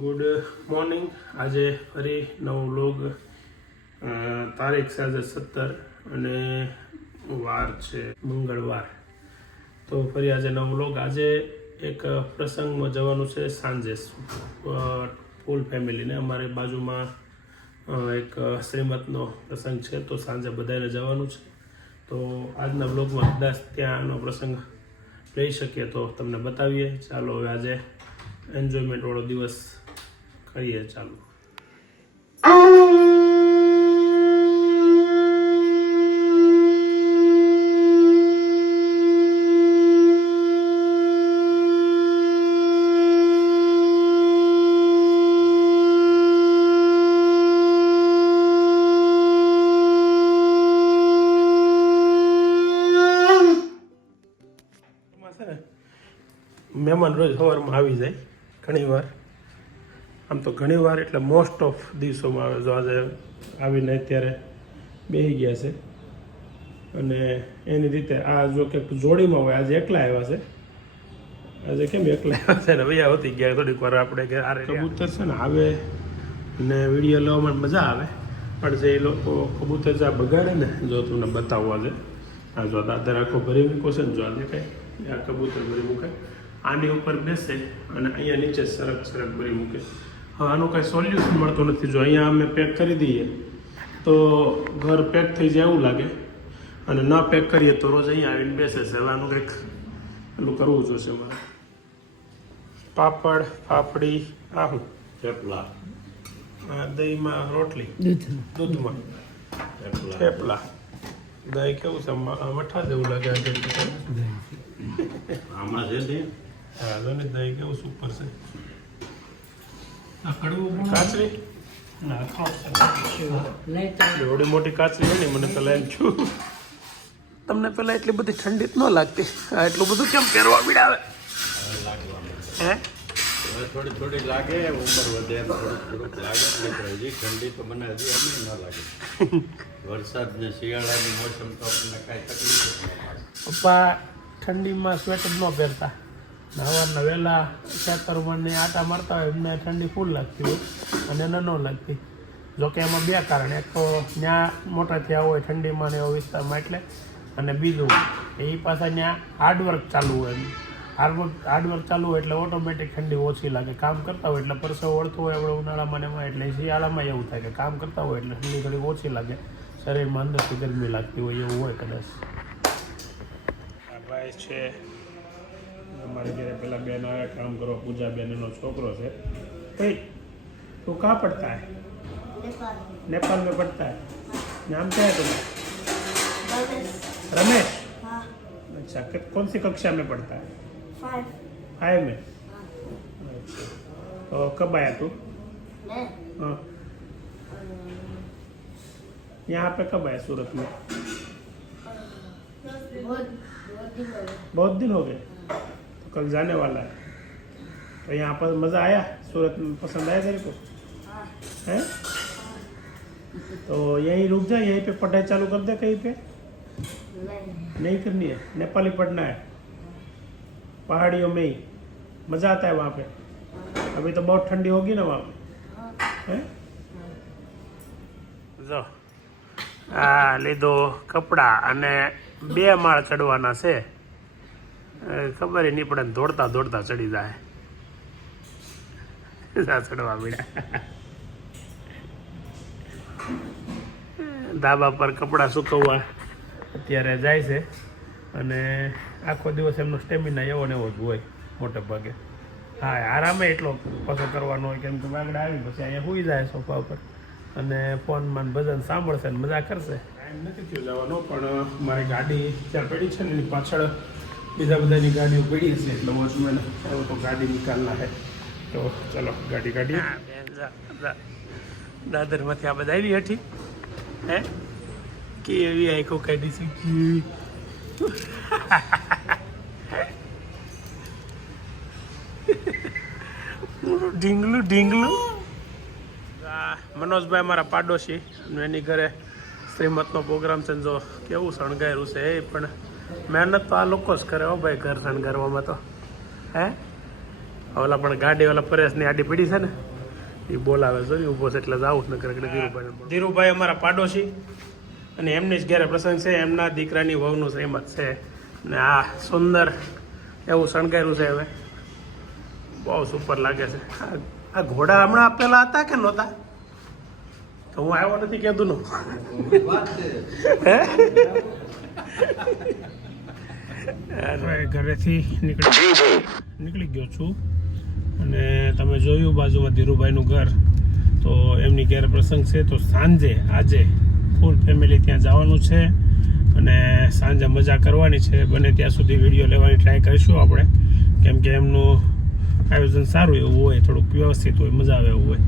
Good morning. આજે ફરી નવો વ્લોગ. તારીખ છે આજે 17 અને વાર છે મંગળવાર. તો ફરી આજે નવો વ્લોગ. આજે એક પ્રસંગમાં જવાનું છે સાંજે, ફૂલ ફેમિલીને. અમારે બાજુમાં એક શ્રીમતનો પ્રસંગ છે, તો સાંજે બધાને જવાનું છે. તો આજના વ્લોગમાં કદાચ ત્યાંનો પ્રસંગ લઈ શકીએ તો તમને બતાવીએ. ચાલો હવે આજે એન્જોયમેન્ટ વાળો દિવસ કરીએ. ચાલો. મહેમાન રોજ સવારમાં આવી જાય ઘણીવાર. આમ તો ઘણીવાર એટલે મોસ્ટ ઓફ દિવસોમાં આવે. જો આજે આવીને અત્યારે બેસી ગયા છે, અને એની રીતે આ જો કે જોડીમાં હોય. આજે એકલા આવ્યા છે. આજે કેમ એકલા આવ્યા છે ને વૈયા હોતી ગયા થોડીક વાર આપણે કે આ કબૂતર છે ને આવે ને વિડીયો લેવામાં મજા આવે, પણ જે એ લોકો કબૂતર જે બગાડે ને, જો તમને બતાવવા છે. આ જો દાદર આખો ભરી મૂકો છે ને, જો આજે કંઈ આ કબૂતર ભરી મૂકે, આની ઉપર બેસે અને અહીંયા નીચે સરક સરક ભરી મૂકે. હવે આનું કાંઈ સોલ્યુશન મળતું નથી. જો અહીંયા અમે પેક કરી દઈએ તો ઘર પેક થઈ જાય એવું લાગે, અને ન પેક કરીએ તો રોજ અહીંયા આવીને બેસે છે. હવે આનું કંઈક પેલું કરવું જોશે મારે. પાપડ, ફાફડી, આ હું થેપલા, દહીંમાં રોટલી, દૂધમાં થેપલા. દહીં કેવું છે? મઠા જેવું લાગે. આમાં છે ને, હા જો ને દહીં કેવું સુપર છે. કાચરી એવડી મોટી કાચરી હોય ને, મને પેલા એમ છું તમને પેલા એટલી બધી ઠંડી જ ન લાગતી. એટલું બધું કેમ પહેરવા બીડાવે? હે થોડી થોડી લાગે, ઉંમર વધે થોડુંક લાગે. હજી ઠંડી તો મને હજી એમ ન લાગે. વરસાદ ને શિયાળાની મોસમ તો આપણને કાંઈ તકલીફ જ ન પડે. પપ્પા ઠંડીમાં સ્વેટર ન પહેરતા. સવારના વહેલા ખેતરમાં ને આટા મારતા હોય એમને ઠંડી ફૂલ લાગતી હોય અને એને ન લાગતી. જોકે એમાં બે કારણ: એક તો ત્યાં મોટા થયા હોય ઠંડીમાં ને એવા વિસ્તારમાં એટલે, અને બીજું એ પાછા ત્યાં હાર્ડવર્ક ચાલુ હોય. હાર્ડવર્ક ચાલુ હોય એટલે ઓટોમેટિક ઠંડી ઓછી લાગે. કામ કરતા હોય એટલે પરસેવો વળતો હોય આપણે ઉનાળામાં એમાં, એટલે શિયાળામાં એવું થાય કે કામ કરતા હોય એટલે ઠંડી ઘડી ઓછી લાગે, શરીરમાં અંદરથી ગરમી લાગતી હોય એવું હોય કદાચ. આ ભાઈ છે हमारे घर पहला बहन आया काम करो, पूजा बहन नो छोकरो से। भाई तू कहाँ पढ़ता है? नेपाल में पढ़ता है। नाम क्या है तुम्हारा? रमेश। हाँ। अच्छा, कौन सी कक्षा में पढ़ता है? 5 में। अच्छा, तो कब आया तू? हाँ, यहाँ पे कब आया सूरत में? बहुत दिन हो गए। कल जाने वाला है, तो यहाँ पर मज़ा आया? सूरत में पसंद आया तेरे को? हैं? तो यहीं रुक जा, यहीं पे पढ़ाई चालू कर दे कहीं पे? नहीं करनी है, नेपाली पढ़ना है पहाड़ियों में ही। मज़ा आता है वहाँ पे? अभी तो बहुत ठंडी होगी ना वहाँ पे, हैं? જો આ લીધો કપડા અને 2 માળ ચડવાના છે. ખબર નહીં પડે ને દોડતા દોડતા ચડી જાય. ચડવા મળ્યા. ધાબા પર કપડાં સુકવવા અત્યારે જાય છે, અને આખો દિવસ એમનો સ્ટેમિના એવો ને એવો જ હોય મોટે ભાગે. હા, આરામે એટલો પાછો કરવાનો હોય, કેમ કે વાગડા આવી પછી અહીંયા સુઈ જાય સોફા ઉપર અને ફોનમાં ભજન સાંભળશે ને મજા કરશે. ટાઈમ નથી થયો જવાનો, પણ મારી ગાડી ત્યાં પડી છે ને એની પાછળ બીજા બધાની ગાડીઓ પડી છે, એટલે વોચમેન આવ્યો તો ગાડી નિકાલના હે. તો ચલો ગાડી કાઢીએ. દાદરમાંથી આ બધા આવી હઠી. હે કેવી આંખો કાઢી છે, કેવી ઢીંગલું ઢીંગલું. મનોજભાઈ મારા પાડોશી, એની ઘરે શ્રીમતનો પ્રોગ્રામ છે. જો કેવું શણગાર્યું છે એ, પણ મહેનત તો આ લોકો જ કરે હો ભાઈ ઘર શણગારવામાં તો. હે ઓલા પણ ગાડી ઓલા પરેશની આડી પડી છે ને, એ બોલાવે છે ઊભો છે એટલે જાવું જ નકર ધીરુભાઈ અમારા પાડોશી અને એમની જ ઘેરે પ્રસંગ છે, એમના દીકરાની વહુનું શ્રીમત છે ને આ સુંદર એવું શણગાર્યું છે. હવે બહુ સુપર લાગે છે. આ ઘોડા હમણાં પેલા હતા કે નહોતા? તો હું આવ્યો નથી કીધું નું ઘરેથી નીકળી ગયો છું અને તમે જોયું બાજુમાં ધીરુભાઈનું ઘર. તો એમની ઘેર પ્રસંગ છે તો સાંજે આજે ફૂલ ફેમિલી ત્યાં જવાનું છે અને સાંજે મજા કરવાની છે. બને ત્યાં સુધી વિડીયો લેવાની ટ્રાય કરીશું આપણે, કેમ કે એમનું આયોજન સારું એવું હોય, થોડુંક વ્યવસ્થિત હોય, મજા આવે એવું હોય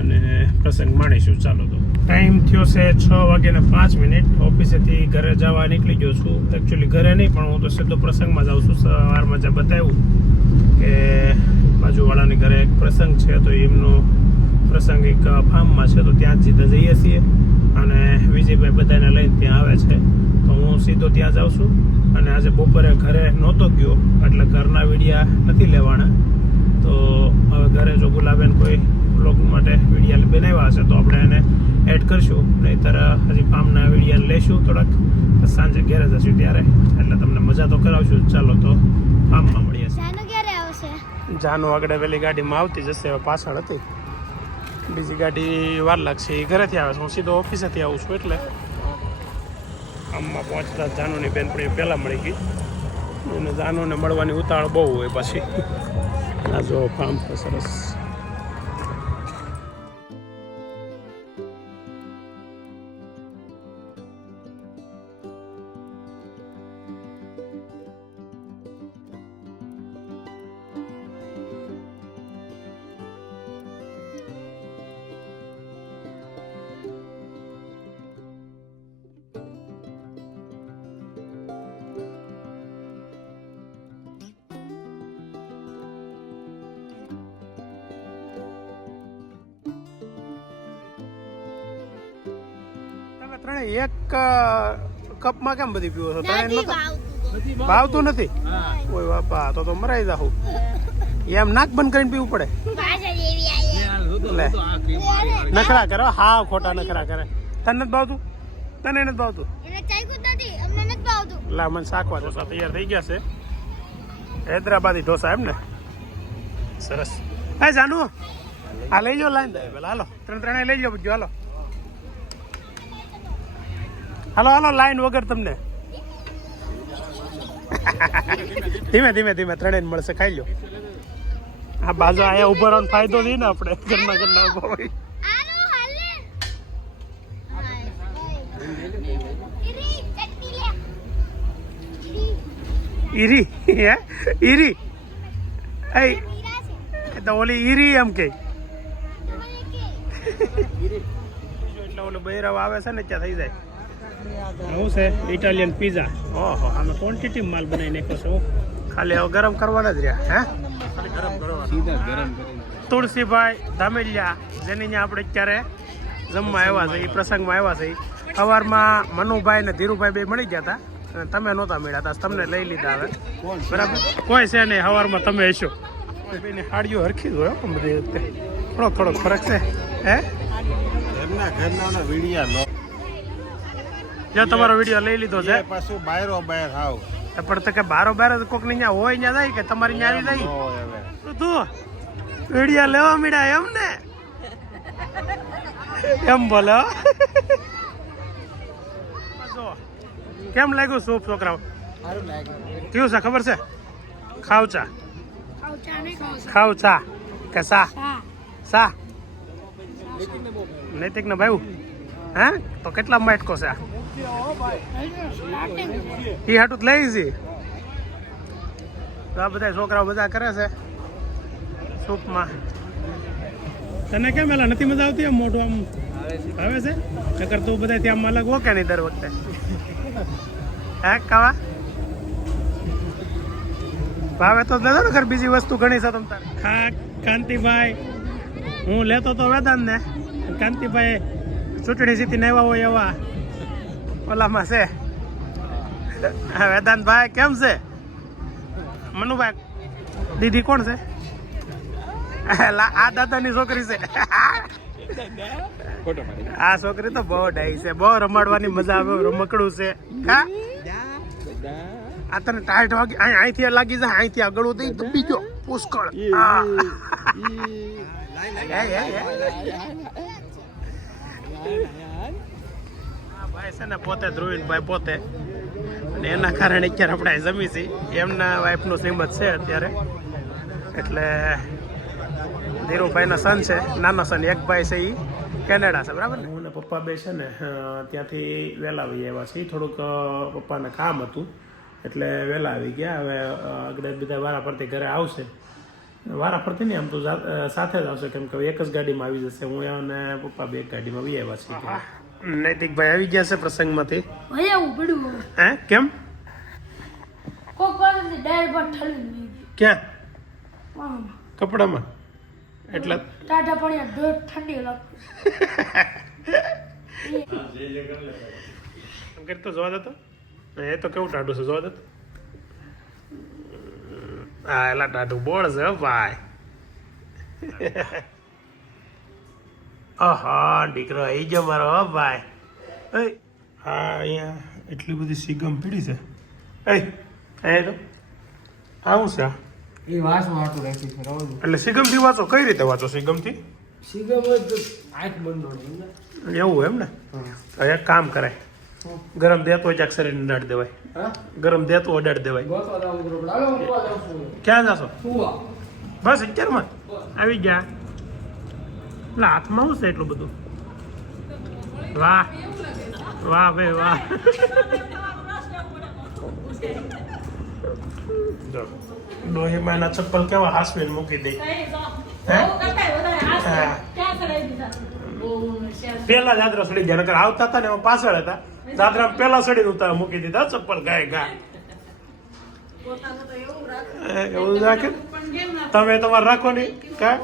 અને પ્રસંગ માણીશું. ચાલો તો ટાઈમ થયો છે 6:05. ઓફિસેથી ઘરે જવા નીકળી ગયો છું. એકચ્યુઅલી ઘરે નહીં પણ હું તો સીધો પ્રસંગમાં જાઉં છું. સવારમાં જે બતાવ્યું કે બાજુવાળાની ઘરે એક પ્રસંગ છે તો એમનો પ્રસંગ એક ફાર્મમાં છે તો ત્યાં જ સીધા જઈએ છીએ અને વિજયભાઈ બધાને લઈને ત્યાં આવે છે તો હું સીધો ત્યાં જાઉં છું. અને આજે બપોરે ઘરે નહોતો ગયો એટલે ઘરના વિડીયા નથી લેવાના. તો હવે ઘરે જો ગુલાબેન કોઈ બ્લોગ માટે વિડીયા બનાવ્યા હશે તો આપણે એને એડ કરશું, નહીંતર હજી ફાર્મના વિડીયા લઈશું થોડાક, સાંજે ઘેરે જશું ત્યારે એટલે તમને મજા તો કરાવશું. ચાલો તો ફાર્મમાં મળીએ. જાનું આગળ પેલી ગાડીમાં આવતી જશે, હવે પાછળ હતી બીજી ગાડી વાર લાગશે. એ ઘરેથી આવે છે, હું સીધો ઓફિસેથી આવું છું એટલે ફાર્મમાં પહોંચતા જાનુની બેનપણી પહેલાં મળી ગઈ અને જાનુને મળવાની ઉતાવળ બહુ હોય પછી. આ જો ફાર્મ છે સરસ. ત્રણે એક કપમાં કેમ બધી પીવો છો? ત્રણે ભાવતું નથી? ઓય બાપા, તો મરાઈ જાઉં. એમ નાક બંધ કરીને પીવું પડે? નખરા કરો, હા ખોટા નખરા કરે. તને નથી ભાવતું? તને નથી ભાવતું? લા મને શાકવા ઢોસા તૈયાર થઈ ગયા છે. હૈદરાબાદી ઢોસા એમ ને? સરસ. હે જાનુ આ લઈ જાઓ લાઈન પેલા. હાલો ત્રણે લઈ જાઓ બધું. હાલો હાલો હાલો, લાઈન વગર તમને. ધીમે ધીમે ધીમે ત્રણે મળશે, ખાઈ લો. આ બાજુ અહીંયા ઉભા રહેવાનો ફાયદો દઈએ ને આપણે, ઘરના ઉભા હોય. ઈરી હે ઈરી એ તો ઓલી ઈરી એમ કે એટલે ઓલું બૈરાવ આવે છે ને ત્યાં થઈ જાય. શું છે? Italian pizza. ઓહો, આમે ક્વોન્ટિટી માલ બનાવી નાખ્યો છો. ખાલી હવે ગરમ કરવાના જ રહ્યા. હે સીધા ગરમ કરી. તુલસીભાઈ ધામેલિયા જેની ત્યાં આપણે અત્યારે જમવા આવ્યા છે, એ પ્રસંગમાં આવ્યા છે. સવારમાં મનુભાઈ ને ધીરુભાઈ બે મળી ગયા હતા અને તમે નહોતા મળ્યા હતા, તમને લઈ લીધા. હવે બરાબર કોઈ છે નહીં, સવારમાં તમે હશો. બેને હાડીઓ હરખી જ હોય બધી વખતે, થોડોક ફરક છે. હે એમના ઘરના વિડીયા જો તમારો વિડીયો લઈ લીધો છે પાછું બાયરો બાયર હાવ પણ તો કે બારો બાર કોક ની ત્યાં હોય ત્યાં જાય કે તમારી ત્યાં આવી જાય તું વિડીયો લેવા મીડા એમ ને એમ બોલો. કેમ લાગ્યું સૂપ છોકરાઓ? કેવું છે ખબર છે? ખાવચા ખાવચા કે સા સા નૈતિક ને ભાઈ હે તો કેટલા માટકો છે આ? એ હાટું લઈ છે. તો આ બધા છોકરાઓ મજા કરે છે સૂપમાં. તને કેમ એલા નથી મજા આવતી? આમ મોઢું આમ આવે છે નકર તું બધા ત્યાં અલગ ઓકે નહીં દર વખતે. હે કાવા ભાવે તો લેતો ને ઘર બીજી વસ્તુ ઘણી છે તમ તારે. હા કાંતિભાઈ, હું લેતો તો વેદાંત ને, કાંતિભાઈ ચૂંટણી જીતીને આવ્યા હોય એવા ઓલામાં છે. વેદાંતભાઈ કેમ છે? મનુભાઈ દીદી કોણ છે? આ દાદાની છોકરી છે. આ છોકરી તો બહુ ડાઈ છે, બહુ રમાડવાની મજા આવે, રમકડું છે. હા આ તને ટાઈટ વાગી અહીંથી લાગી જાય, અહીંથી આગળ થઈ તો બીજો પુષ્કળ. ભાઈ છે ને પોતે ધ્રુવીનભાઈ પોતે, અને એના કારણે અત્યારે આપણે જમી છીએ. એમના વાઈફનું શ્રીમત છે અત્યારે, એટલે ધીરુભાઈના સન છે, નાનો સન. એક ભાઈ છે એ કેનેડા છે, બરાબર ને. હું ને પપ્પા બે છે ને ત્યાંથી વહેલા આવી આવ્યા છીએ. થોડુંક પપ્પાને કામ હતું એટલે વહેલા આવી ગયા. હવે આગળ બધા વારા ફરતી ઘરે આવશે. વારા ફરતી નહીં, આમ તો સાથે જ આવશે, કેમ કે એક જ ગાડીમાં આવી જશે. હું અને પપ્પા બે ગાડીમાં આવી આવ્યા છીએ. નૈતિકભાઈ આવી ગયા છે પ્રસંગમાંથી. હે કેમ? ક્યાં? કપડામાં? એટલે ટાટા પણ ઠંડી લાગતી. કરતો જોવા દેતો, એ તો કેવું ટાઢું છે, જોવા દેતો. હા એલા ટાઢું બોળ છે ભાઈ. હા દીકરો એ જો મારો ભાઈ. હા અહીંયા એટલી બધી સીગમ પીડી છે. અહીંયા તો આવું છે. એ વાંચમાં આટલું રાખી છે રાવલ. એટલે સિગમથી વાંચો? કઈ રીતે વાંચો સિગમથી? સિગમ જ આંખ બંધ હોય એવું એમ ને? તો એક કામ કરાય, ગરમ દેતો જ શરીરને અડાડી દેવાય. હા ગરમ દેતું અડાડી દેવાય. ગોતવા જાવ બરોબર. હાલો હું સુવા જાઉં છું. ક્યાં જાશો? સુવા. બસ અત્યારમાં આવી ગયા. એટલે હાથમાં શું છે એટલું બધું? વાહ વાહ ભાઈ વાહ. જો ડોહીમાના ચપ્પલ કેવા હાસવીને મૂકી દે. પેલા દાદરા સડી ગયા, નકર આવતા હતા ને એમાં પાછળ હતા. દાદરા પેલા સડી ઉતાર મૂકી દીધા ચપ્પલ ગાય ગા. એવું રાખે તમે તમારે રાખો નહીં કા?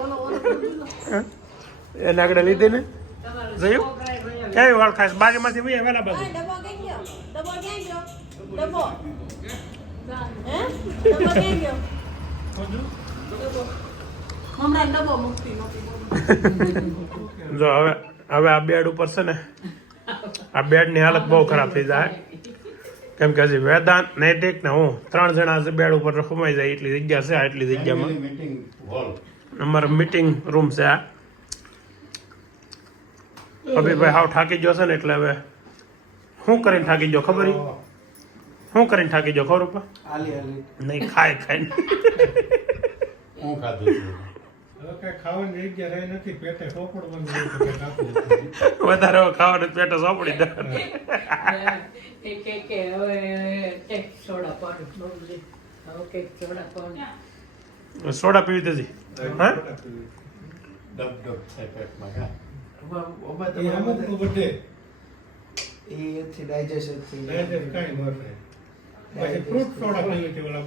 એને આગળ લીધી ને જોયું કેવી વાળ ખાસ બાજુમાંથી ભાઈ વેલા બાજુ. જો હવે આ બેડ ઉપર છે ને, આ બેડની હાલત બહુ ખરાબ થઈ જાય, કેમ કે હજી વેદાંત નૈતિક ને હું 3 જણા બેડ ઉપર સમાઈ જાય એટલી જગ્યા છે. આટલી જગ્યામાં મીટિંગ હોલ, અમારો મીટિંગ રૂમ છે આ. અભિભાઈ હાવ થાકી ગયો છે ને, એટલે હવે શું કરીને થાકી ગયો ખબર? શું કરીને થાકી ગયો ખબર? ઉપર આલી આલી નહીં ખાય ખાય હું ખાધું છું. હવે કઈ ખાવાની જગ્યા રહી નથી, પેટે સોપડવાનું રહે તો કઈ નાખવું. વધારે હવે ખાવાનું પેટે સોંપડી દે. Soda PV દેજી. હા ડબ ડબ છે પેટમાં. હા એ અમુકનું બધે એ થી ડાયજેશન થઈ ડાયજેસ્ટ કાંઈ ન થાય. પછી ફ્રૂટ સોડા પીવી છે ઓલા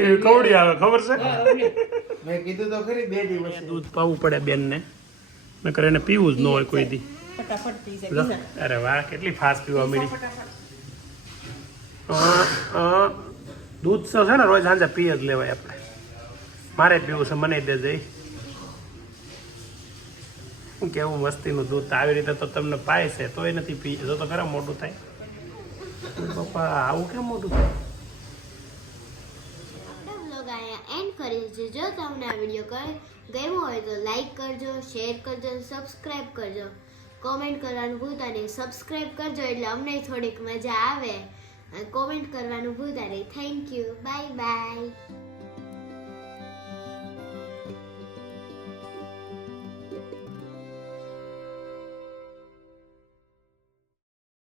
એવી કવડી આવે ખબર છે? મેં કીધું તો ખરી 2 દિવસ દૂધ પાવું પડે બેનને, નકર એને પીવું જ ન હોય કોઈ દી. અરે વાહ કેટલી ફાસ્ટ પીવા મળી. દૂધ તો છે ને રોજ સાંજે પી જ લેવાય આપણે. મારે પીવું છે, મને દેજે. કેવું મસ્તીનું દૂધ આવી રીતે તો તમને પાય છે તોય નથી પી. જો તો ખરા મોટું થાય. પપ્પા આવું કેમ મોટું થાય? વ્લોગ અહીંયા એન્ડ કરીએ છીએ. જો તમને આ વિડીયો ગમ્યો હોય તો લાઈક કરજો, શેર કરજો, સબસ્ક્રાઈબ કરજો, કોમેન્ટ કરવાનું ભૂલતા નહીં. સબસ્ક્રાઈબ કરજો એટલે અમને થોડીક મજા આવે. કોમેન્ટ કરવાનું ભૂલતા નહીં. Thank you, bye bye.